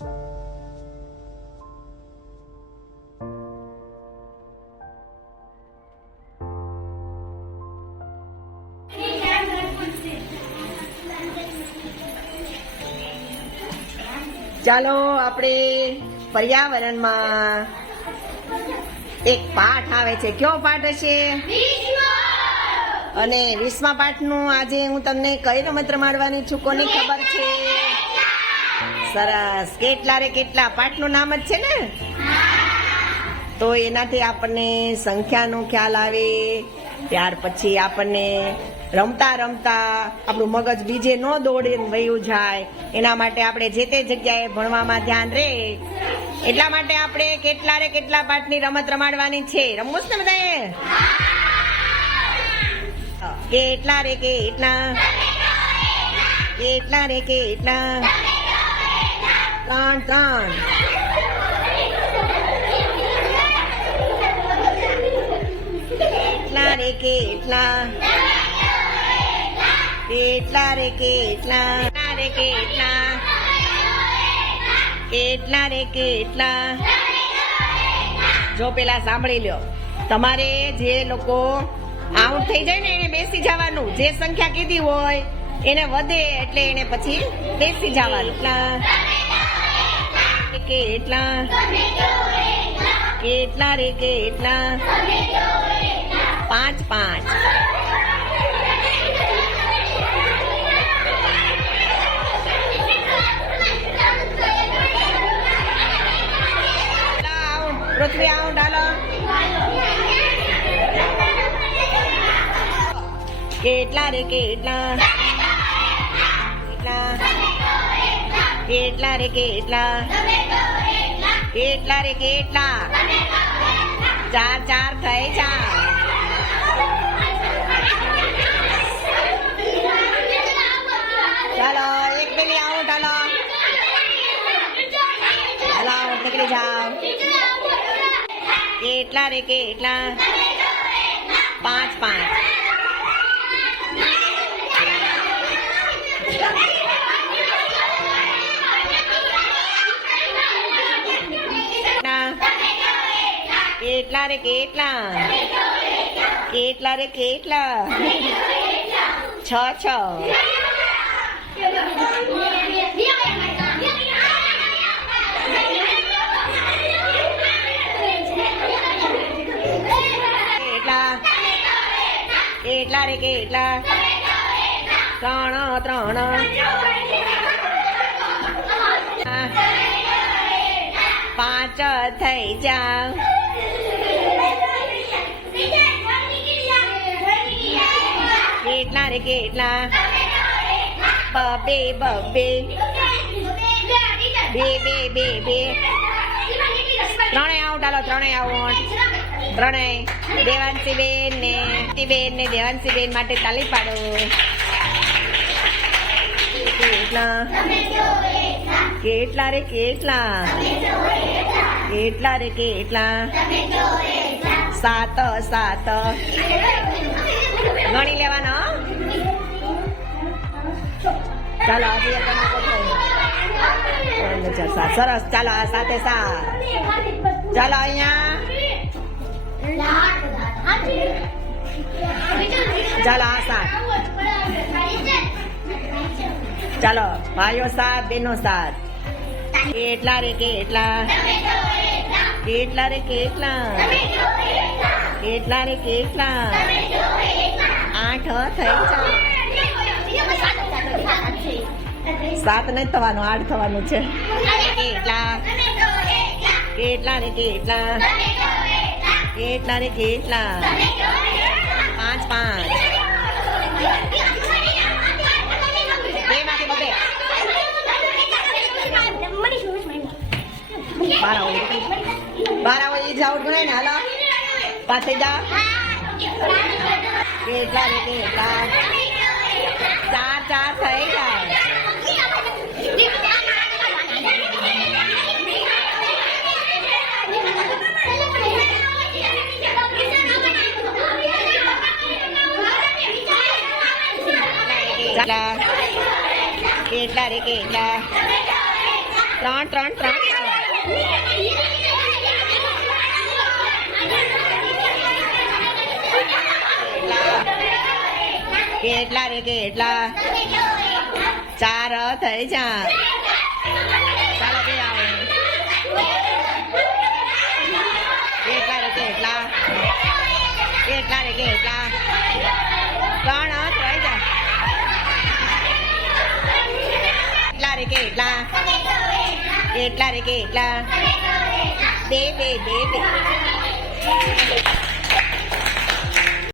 ચાલો આપણે પર્યાવરણમાં એક પાઠ આવે છે. કયો પાઠ હશે? અને વિશ્વા પાઠનું આજે હું તમને કઈ રમત રમાડવાની છું, કોની ખબર છે? સરસ. કેટલા રે કેટલા? પાઠનું નામ જ છે ને? તો એનાથી આપણને સંખ્યાનો ખ્યાલ આવે. ત્યાર પછી આપણને રમતા રમતા આપણું મગજ બીજે ન દોડે વયું જાય. એના માટે આપણે જે તે જગ્યાએ ભણવામાં ધ્યાન રહે એટલા માટે આપણે કેટલા રે કેટલા પાઠની રમત રમાડવાની છે? રમવું ને બધાએ? કેટલા રે કેટલા કેટલા રે કેટલા ત્રણ ત્રણ એટલા રે કેટલા કેટલા રે કેટલા કેટલા રે કેટલા કેટલા રે કેટલા જો પેલા સાંભળી લ્યો. તમારે જે લોકો આઉટ થઈ જાય ને એને બેસી જવાનું, જે સંખ્યા કીધી હોય, એને વધે એટલે એને પછી બેસી જવાનું. કેટલા કેટલા કેટલા રે કેટલા પાંચ પાંચ આઉટ પૃથ્વી આઉટ હાલો કેટલા રે કેટલા કેટલા કેટલા રે કેટલા કેટલા રે કેટલા? ચાર ચાર થઈ જા ચાલો, એક પેલી આવો ચાલો ચાલો નીકળી જાઓ. કેટલા રે કેટલા? પાંચ પાંચ. કેટલા રે કેટલા? કેટલા રે કેટલા? છ છ. કેટલા? રે કેટલા? ત્રણ ત્રણ. પાંચ થઈ જાવ. કેટલા રે કેટલા બબે બબે બે બે. બે બે ત્રણેય આઉટ હાલો ત્રણેય આઉટ ત્રણેય. દેવાંશી બેન ને બેન ને, દેવાંશી બેન માટે તાલી પાડો. કેટલા? કેટલા રે, કેટલા? કેટલા રે, કેટલા? સાત સાત. ગણી લેવાનો. ચાલો હજી એક તમારો થયો. ત્રણ ને ચાર, સાત. સરસ. ચાલો આ સાથે સાત. ચાલો અહીંયા. ચાલો આ સાત. ચાલો ભાઈઓ સાત બેનો સાત. કેટલા રે કેટલા કેટલા રે કેટલા કેટલા રે કેટલા આઠ થઈ જાય સાત નહીં થવાનું, આઠ થવાનું છે. કેટલા? કેટલા રે કેટલા? કેટલા ને કેટલા? પાંચ પાંચ. બાર ઈ જાવ ગણાય ને, હાલો. પાસે જા. કેટલા ને કેટલા? ચાર ચાર થઈ જાય. કેટલા કેટલા રે કેટલા ત્રણ ત્રણ ત્રણ કેટલા રે કેટલા ચાર થઈ જા ચાલો બે આવો કેટલા રે કેટલા કેટલા રે, કેટલા? રે કેટલા કેટલા રે કેટલા બે બે બે બે